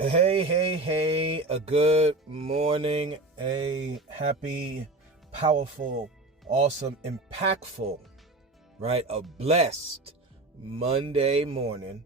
Hey, a good morning, a happy, powerful, awesome, impactful, right? A blessed Monday morning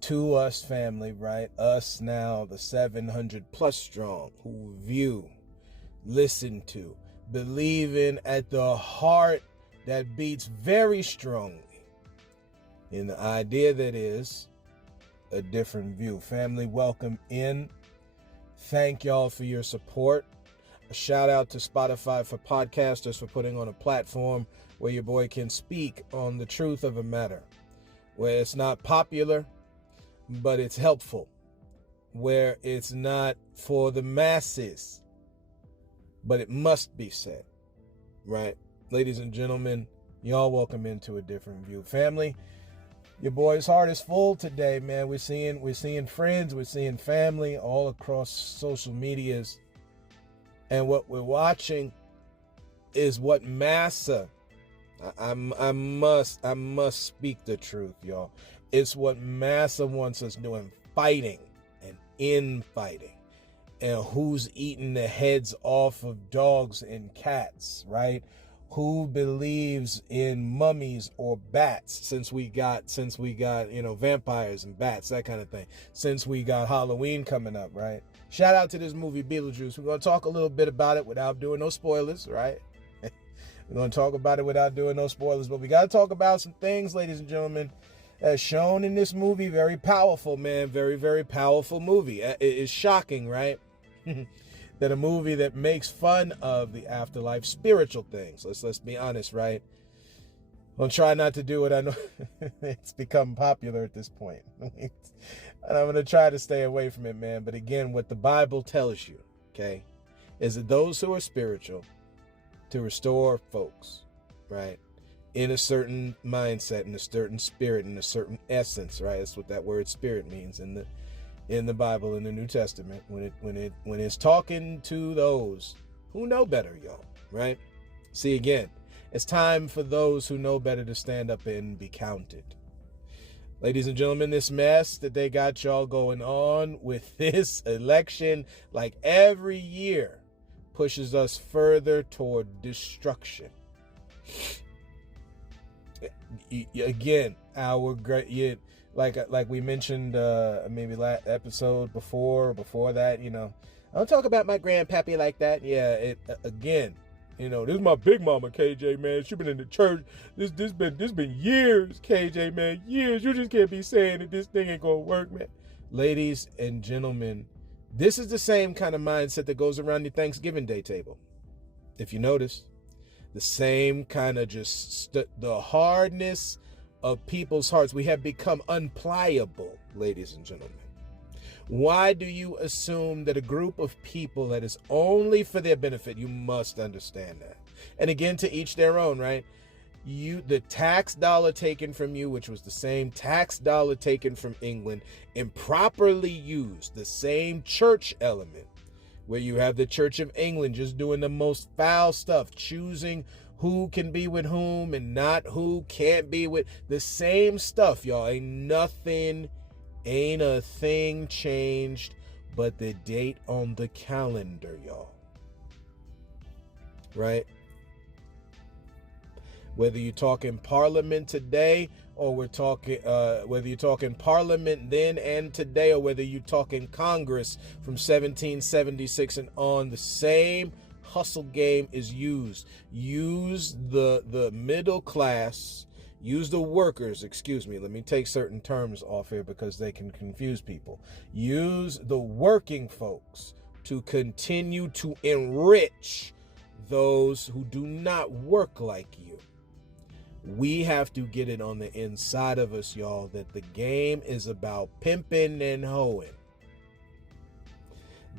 to us family, right? Us now, the 700 plus strong who view, listen to, believe in at the heart that beats very strongly in the idea that is a different view. Family, welcome in. Thank y'all for your support. A shout out to Spotify for podcasters for putting on a platform where your boy can speak on the truth of a matter, where it's not popular, but it's helpful, where it's not for the masses, but it must be said, right? Ladies and gentlemen, y'all welcome into a different view. Family, your boy's heart is full today, man. We're seeing friends, we're seeing family all across social medias. And what we're watching is what massa, I must speak the truth, y'all. It's what massa wants us doing, fighting and infighting. And who's eating the heads off of dogs and cats, right? Who believes in mummies or bats since we got, vampires and bats, that kind of thing. Since we got Halloween coming up, right? Shout out to this movie, Beetlejuice. We're going to talk a little bit about it without doing no spoilers, right? We're going to talk about it without doing no spoilers, but we got to talk about some things, ladies and gentlemen, as shown in this movie. Very powerful, man. Very, very powerful movie. It is shocking, right? That a movie that makes fun of the afterlife, spiritual things. Let's be honest, right? I'll try not to do it. I know it's become popular at this point. And I'm going to try to stay away from it, man. But again, what the Bible tells you, okay, is that those who are spiritual to restore folks, right, in a certain mindset, in a certain spirit, in a certain essence, right? That's what that word spirit means in the Bible, in the New Testament, when it's talking to those who know better, y'all, right? See, again, it's time for those who know better to stand up and be counted. Ladies and gentlemen, this mess that they got y'all going on with this election, like every year, pushes us further toward destruction. Again, our great, like we mentioned maybe last episode before that, I don't talk about my grandpappy like that. Yeah, again, this is my big mama, KJ, man. She been in the church. This been years, KJ, man, years. You just can't be saying that this thing ain't gonna work, man. Ladies and gentlemen, this is the same kind of mindset that goes around the Thanksgiving Day table. If you notice, the same kind of the hardness of people's hearts. We have become unpliable, ladies and gentlemen. Why do you assume that a group of people that is only for their benefit? You must understand that. And again, to each their own, right? The tax dollar taken from you, which was the same tax dollar taken from England, improperly used, the same church element, where you have the Church of England just doing the most foul stuff, choosing who can be with whom and not who can't be with. The same stuff, y'all. Ain't a thing changed but the date on the calendar, y'all. Right? Whether you're talking Parliament today, or we're talking, whether you're talking Parliament then and today, or whether you're talking Congress from 1776 and on, the same hustle game is used. Use the middle class, use the workers, let me take certain terms off here because they can confuse people. Use the working folks to continue to enrich those who do not work like you. We have to get it on the inside of us, y'all, that the game is about pimping and hoeing.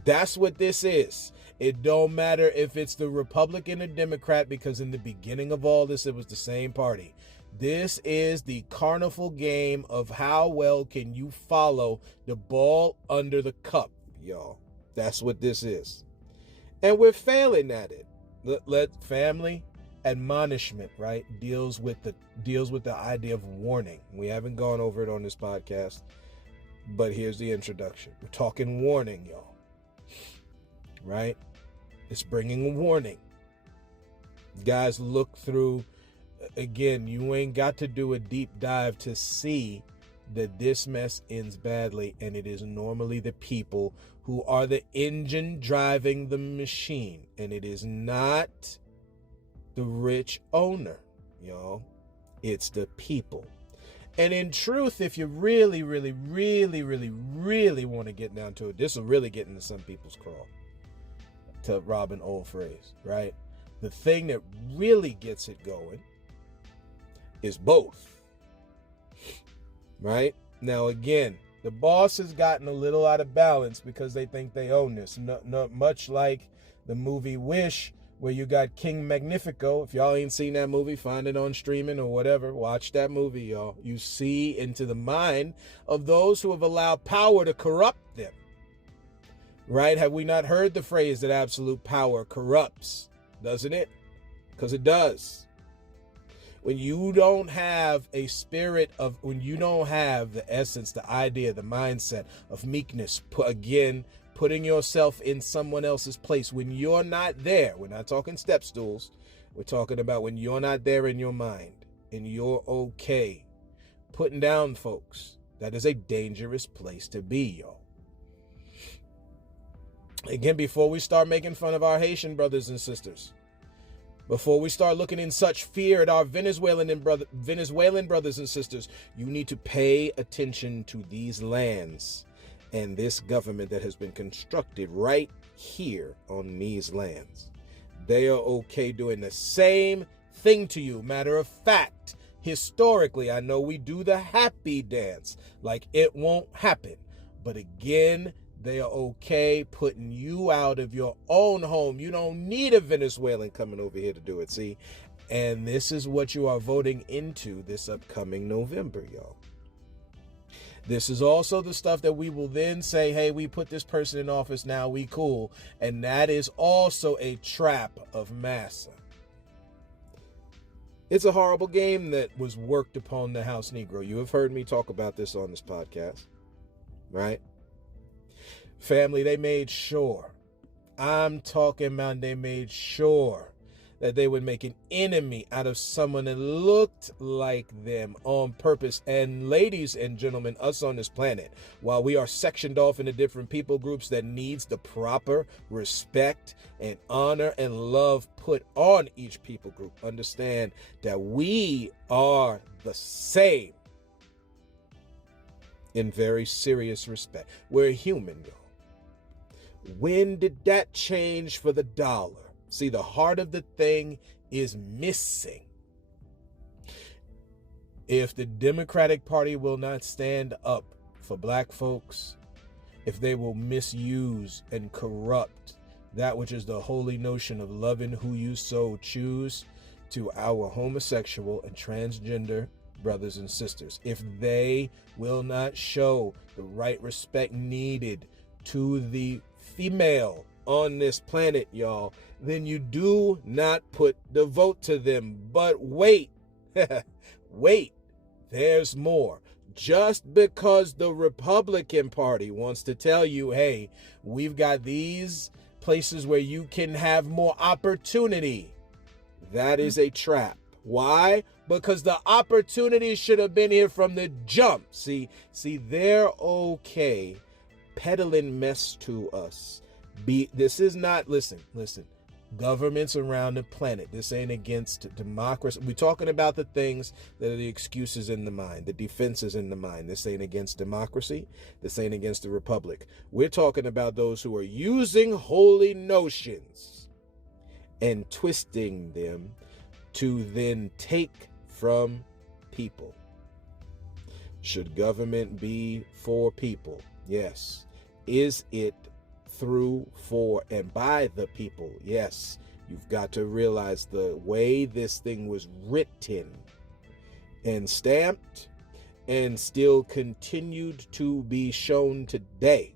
That's what this is. It don't matter if it's the Republican or Democrat, because in the beginning of all this, it was the same party. This is the carnival game of how well can you follow the ball under the cup, y'all. That's what this is. And we're failing at it. Let family admonishment, right, deals with the idea of warning. We haven't gone over it on this podcast. But here's the introduction. We're talking warning, y'all. Right? It's bringing a warning. Guys, look through. Again, you ain't got to do a deep dive to see that this mess ends badly, and it is normally the people who are the engine driving the machine, and it is not the rich owner, y'all. It's the people. And in truth, if you really, really, really, really, really want to get down to it, this will really get into some people's crawl, to rob an old phrase, right? The thing that really gets it going is both, right? Now, again, the boss has gotten a little out of balance because they think they own this. Not much like the movie Wish, where you got King Magnifico. If y'all ain't seen that movie, find it on streaming or whatever. Watch that movie, y'all. You see into the mind of those who have allowed power to corrupt them, right? Have we not heard the phrase that absolute power corrupts, doesn't it? Because it does. When you don't have a spirit of, when you don't have the essence, the idea, the mindset of meekness, putting yourself in someone else's place, when you're not there, we're not talking step stools, we're talking about when you're not there in your mind and you're okay putting down folks, that is a dangerous place to be, y'all. Again, before we start making fun of our Haitian brothers and sisters, before we start looking in such fear at our Venezuelan brothers and sisters, you need to pay attention to these lands and this government that has been constructed right here on these lands. They are okay doing the same thing to you. Matter of fact, historically, I know we do the happy dance like it won't happen. But again, they are okay putting you out of your own home. You don't need a Venezuelan coming over here to do it, see? And this is what you are voting into this upcoming November, y'all. This is also the stuff that we will then say, hey, we put this person in office, now we cool. And that is also a trap of massa. It's a horrible game that was worked upon the House Negro. You have heard me talk about this on this podcast, right? Family, they made sure, I'm talking about they made sure that they would make an enemy out of someone that looked like them on purpose. And ladies and gentlemen, us on this planet, while we are sectioned off into different people groups that needs the proper respect and honor and love put on each people group, understand that we are the same in very serious respect. We're human, though. When did that change for the dollar? See, the heart of the thing is missing. If the Democratic Party will not stand up for black folks, if they will misuse and corrupt that which is the holy notion of loving who you so choose to our homosexual and transgender brothers and sisters, if they will not show the right respect needed to the female on this planet, y'all, then you do not put the vote to them. But wait, wait, there's more. Just because the Republican Party wants to tell you, hey, we've got these places where you can have more opportunity, that is a trap. Why? Because the opportunity should have been here from the jump. See, they're okay peddling mess to us. This is not, listen, governments around the planet, this ain't against democracy. We're talking about the things that are the excuses in the mind, the defenses in the mind. This ain't against democracy. This ain't against the republic. We're talking about those who are using holy notions and twisting them to then take from people. Should government be for people? Yes. Is it through, for, and by the people? Yes. You've got to realize the way this thing was written and stamped and still continued to be shown today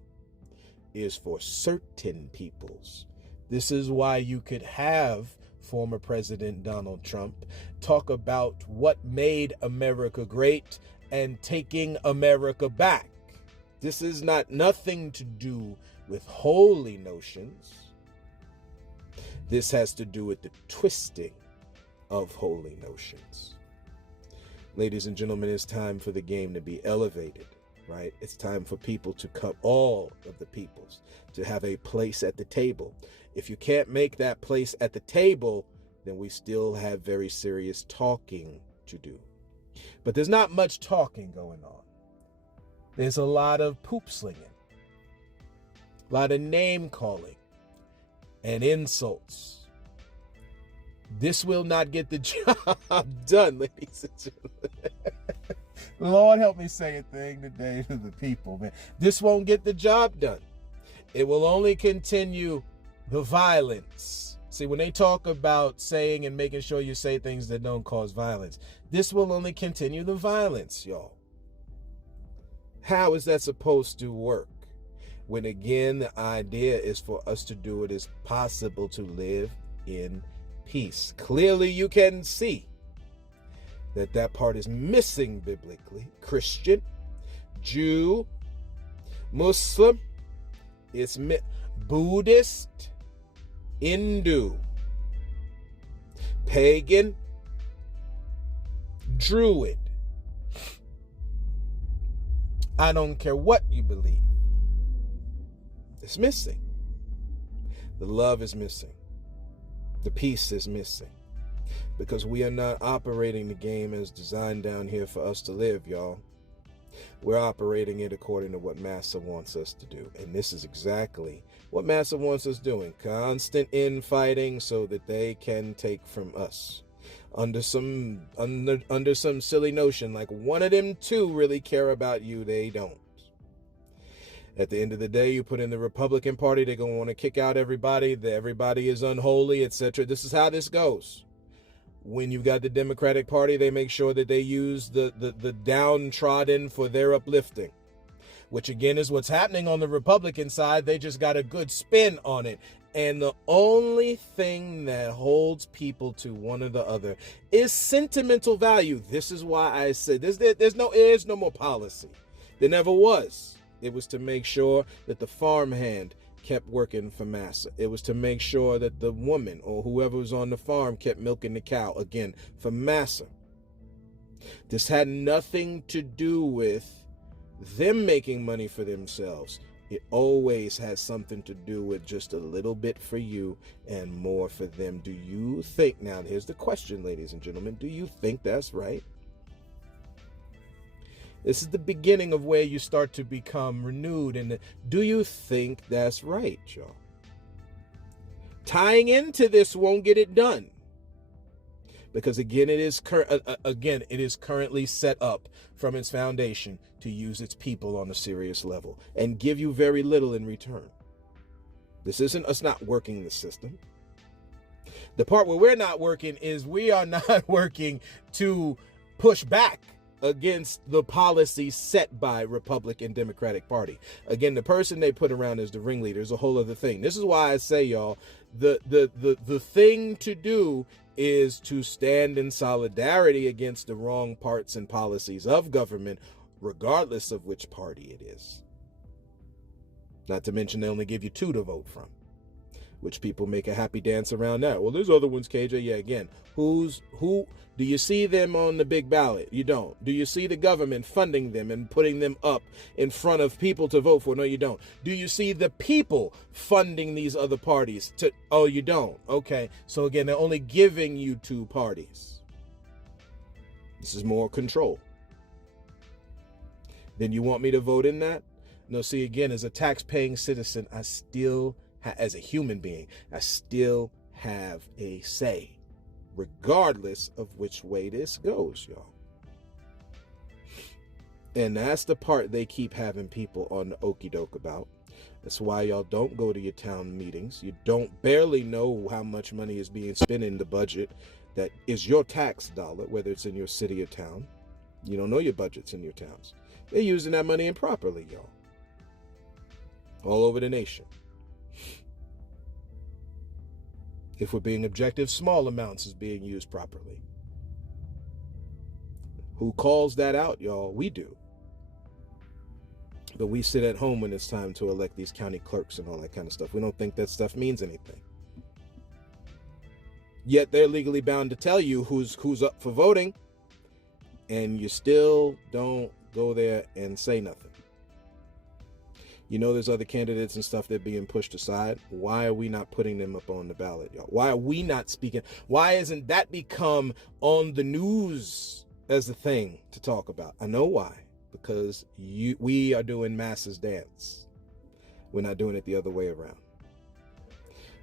is for certain peoples. This is why you could have former President Donald Trump talk about what made America great and taking America back. This is nothing to do with holy notions. This has to do with the twisting of holy notions. Ladies and gentlemen, it's time for the game to be elevated, right? It's time for people to come, all of the peoples, to have a place at the table. If you can't make that place at the table, then we still have very serious talking to do. But there's not much talking going on. There's a lot of poop slinging, a lot of name calling, and insults. This will not get the job done, ladies and gentlemen. Lord, help me say a thing today to the people, man. This won't get the job done. It will only continue the violence. See, when they talk about saying and making sure you say things that don't cause violence, this will only continue the violence, y'all. How is that supposed to work? When again, the idea is for us to do it as possible to live in peace. Clearly, you can see that part is missing biblically. Christian, Jew, Muslim, it's Buddhist, Hindu, pagan, Druid. I don't care what you believe. It's missing. The love is missing. The peace is missing. Because we are not operating the game as designed down here for us to live, y'all. We're operating it according to what Massa wants us to do. And this is exactly what Massa wants us doing. Constant infighting so that they can take from us. Under some silly notion, like one of them two really care about you, they don't. At the end of the day, you put in the Republican Party, they're going to want to kick out everybody. Everybody is unholy, etc. This is how this goes. When you've got the Democratic Party, they make sure that they use the downtrodden for their uplifting, which again is what's happening on the Republican side. They just got a good spin on it. And the only thing that holds people to one or the other is sentimental value. This is why I say there's no more policy. There never was. It was to make sure that the farmhand kept working for Massa. It was to make sure that the woman or whoever was on the farm kept milking the cow, again, for Massa. This had nothing to do with them making money for themselves. It always has something to do with just a little bit for you and more for them. Do you think, now here's the question, ladies and gentlemen, do you think that's right? This is the beginning of where you start to become renewed. And do you think that's right, y'all? Tying into this won't get it done. Because again, it is currently set up from its foundation to use its people on a serious level and give you very little in return. This isn't us not working the system. The part where we're not working is we are not working to push back against the policy set by Republican Democratic Party. Again, the person they put around as the ringleader is a whole other thing. This is why I say, y'all, the thing to do is to stand in solidarity against the wrong parts and policies of government, regardless of which party it is. Not to mention they only give you two to vote from, which people make a happy dance around that. Well, there's other ones, KJ. Yeah, again, who do you see them on the big ballot? You don't. Do you see the government funding them and putting them up in front of people to vote for? No, you don't. Do you see the people funding these other parties to? Oh, you don't. Okay. So again, they're only giving you two parties. This is more control. Then you want me to vote in that? No, see, again, as a tax-paying citizen, I still, as a human being, I still have a say, regardless of which way this goes, y'all. And that's the part they keep having people on the okie doke about. That's why y'all don't go to your town meetings. You barely know how much money is being spent in the budget that is your tax dollar, whether it's in your city or town. You don't know your budgets in your towns. They're using that money improperly, y'all. All over the nation. If we're being objective, small amounts is being used properly. Who calls that out, y'all? We do. But we sit at home when it's time to elect these county clerks and all that kind of stuff. We don't think that stuff means anything. Yet they're legally bound to tell you who's up for voting, and you still don't go there and say nothing. You know there's other candidates and stuff that are being pushed aside. Why are we not putting them up on the ballot, y'all? Why are we not speaking? Why isn't that become on the news as a thing to talk about? I know why. Because we are doing masses dance. We're not doing it the other way around.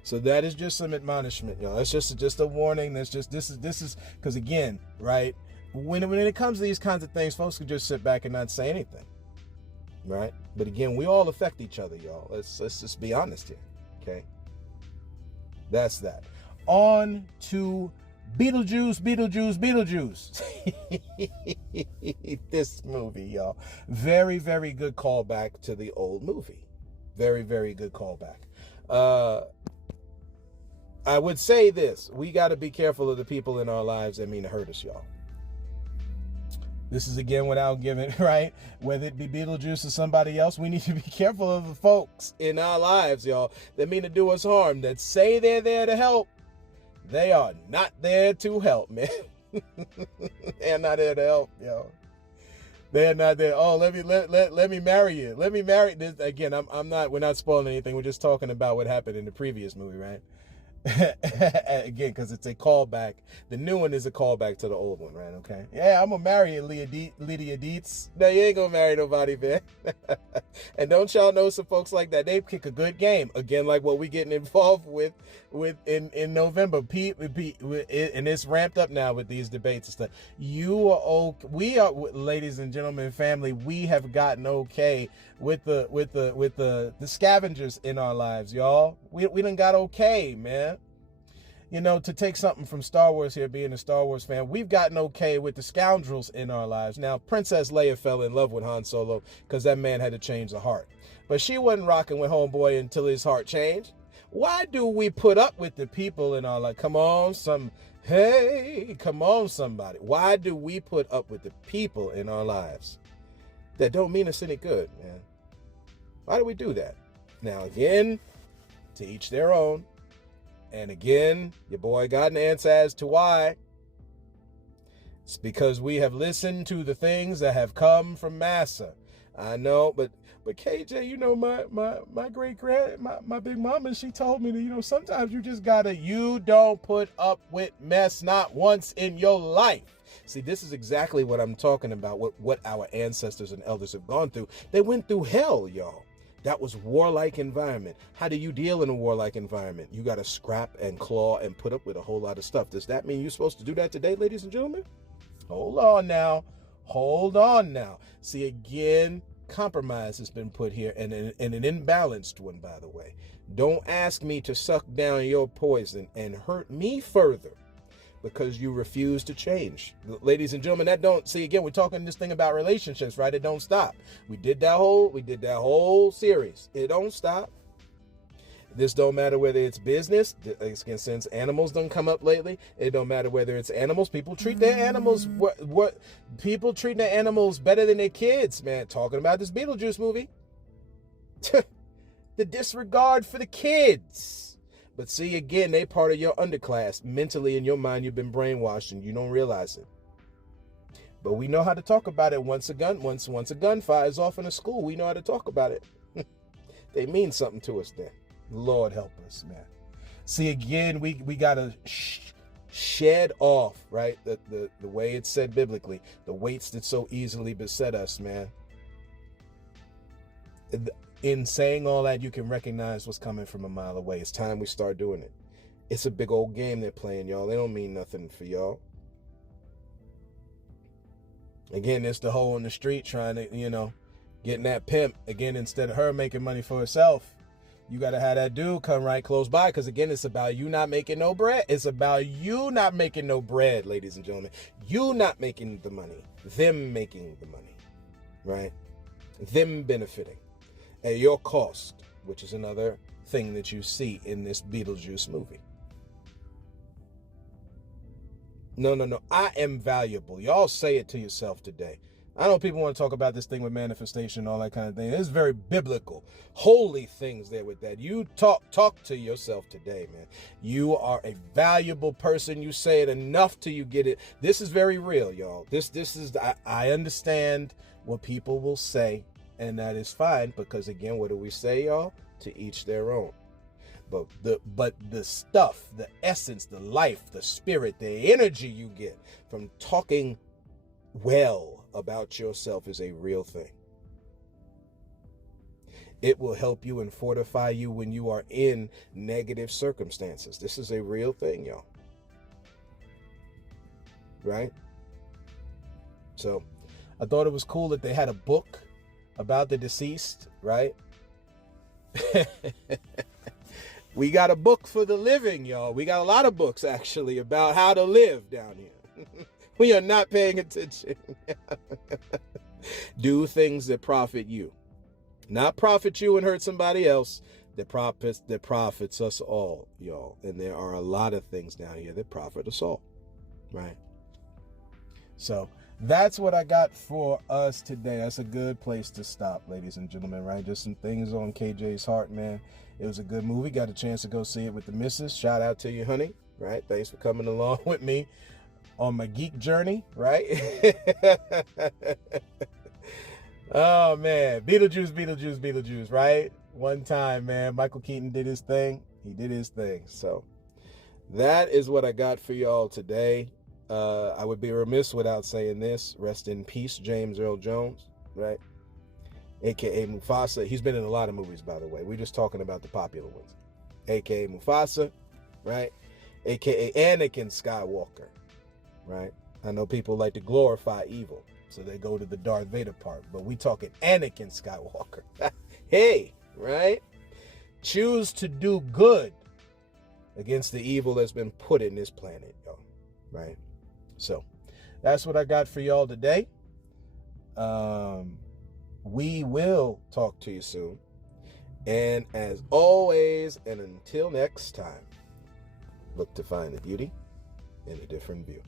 So that is just some admonishment, y'all. It's just a warning. That's just this is because again, right? When it comes to these kinds of things, folks can just sit back and not say anything, right? But again, we all affect each other, y'all. Let's just be honest here, okay? That's that. On to Beetlejuice. This movie, y'all. Very, very good callback to the old movie. Very, very good callback. I would say this. We got to be careful of the people in our lives that mean to hurt us, y'all. This is again without giving, right? Whether it be Beetlejuice or somebody else, we need to be careful of the folks in our lives, y'all, that mean to do us harm, that say they're there to help. They are not there to help, man. They're not there to help, yo. They're not there. Oh, let me marry you. Let me marry this again. We're not spoiling anything. We're just talking about what happened in the previous movie, right? Again, because it's a callback. The new one is a callback to the old one, right? Okay. Yeah, I'm gonna marry you, Lydia Dietz. No, you ain't gonna marry nobody, man. And don't y'all know some folks like that? They kick a good game. Again, like what we getting involved with in November. And it's ramped up now with these debates and stuff. We are, ladies and gentlemen, family. We have gotten okay with the scavengers in our lives, y'all. We done got okay, man. You know, to take something from Star Wars here, being a Star Wars fan, we've gotten okay with the scoundrels in our lives. Now, Princess Leia fell in love with Han Solo because that man had to change the heart. But she wasn't rocking with homeboy until his heart changed. Why do we put up with the people in our life? Come on, somebody. Why do we put up with the people in our lives that don't mean us any good, man? Why do we do that? Now, again, to each their own. And again, your boy got an answer as to why. It's because we have listened to the things that have come from Massa. I know, but KJ, you know, my my big mama, she told me that, you know, sometimes you don't put up with mess not once in your life. See, this is exactly what I'm talking about, what our ancestors and elders have gone through. They went through hell, y'all. That was warlike environment. How do you deal in a warlike environment? You got to scrap and claw and put up with a whole lot of stuff. Does that mean you're supposed to do that today, ladies and gentlemen? Hold on now. See, again, compromise has been put here, and an imbalanced one, by the way. Don't ask me to suck down your poison and hurt me further because you refuse to change. Ladies and gentlemen, again, we're talking this thing about relationships, right? It don't stop. We did that whole series. It don't stop. This don't matter whether it's business, since animals don't come up lately. It don't matter whether it's animals. People treat their animals, people treat their animals better than their kids, man. Talking about this Beetlejuice movie. The disregard for the kids. But see, again, they part of your underclass. Mentally, in your mind, you've been brainwashed and you don't realize it. But we know how to talk about it. Once a gun fires off in a school, we know how to talk about it. They mean something to us then. Lord help us, man. See, again, we got to shed off, right? The way it's said biblically, the weights that so easily beset us, man. In saying all that, you can recognize what's coming from a mile away. It's time we start doing it. It's a big old game they're playing, y'all. They don't mean nothing for y'all. Again, it's the hoe in the street trying to, getting that pimp. Again, instead of her making money for herself, you got to have that dude come right close by. Because, again, it's about you not making no bread. It's about you not making no bread, ladies and gentlemen. You not making the money. Them making the money, right? Them benefiting at your cost, which is another thing that you see in this Beetlejuice movie. No. I am valuable. Y'all say it to yourself today. I know people want to talk about this thing with manifestation and all that kind of thing. It's very biblical, holy things there with that. You talk to yourself today, man. You are a valuable person. You say it enough till you get it. This is very real, y'all. This is, I understand what people will say, and that is fine, because again, what do we say, y'all? To each their own. But the stuff, the essence, the life, the spirit, the energy you get from talking well about yourself is a real thing. It will help you and fortify you when you are in negative circumstances. This is a real thing, y'all. Right? So I thought it was cool that they had a book about the deceased, right? We got a book for the living, y'all. We got a lot of books, actually, about how to live down here. We are not paying attention. Do things that profit you. Not profit you and hurt somebody else. That profits us all, y'all. And there are a lot of things down here that profit us all. Right? So that's what I got for us today. That's a good place to stop, ladies and gentlemen, right? Just some things on KJ's heart, man. It was a good movie. Got a chance to go see it with the missus. Shout out to you, honey. Right? Thanks for coming along with me on my geek journey, right? Oh, man. Beetlejuice, right? One time, man. Michael Keaton did his thing. He did his thing. So that is what I got for y'all today. I would be remiss without saying this. Rest in peace, James Earl Jones, right? AKA Mufasa. He's been in a lot of movies, by the way. We're just talking about the popular ones. AKA Mufasa, right? AKA Anakin Skywalker, right? I know people like to glorify evil, so they go to the Darth Vader part, but we talking Anakin Skywalker. Hey, right? Choose to do good against the evil that's been put in this planet, y'all, right? So that's what I got for y'all today. We will talk to you soon. And as always, and until next time, look to find the beauty in a different view.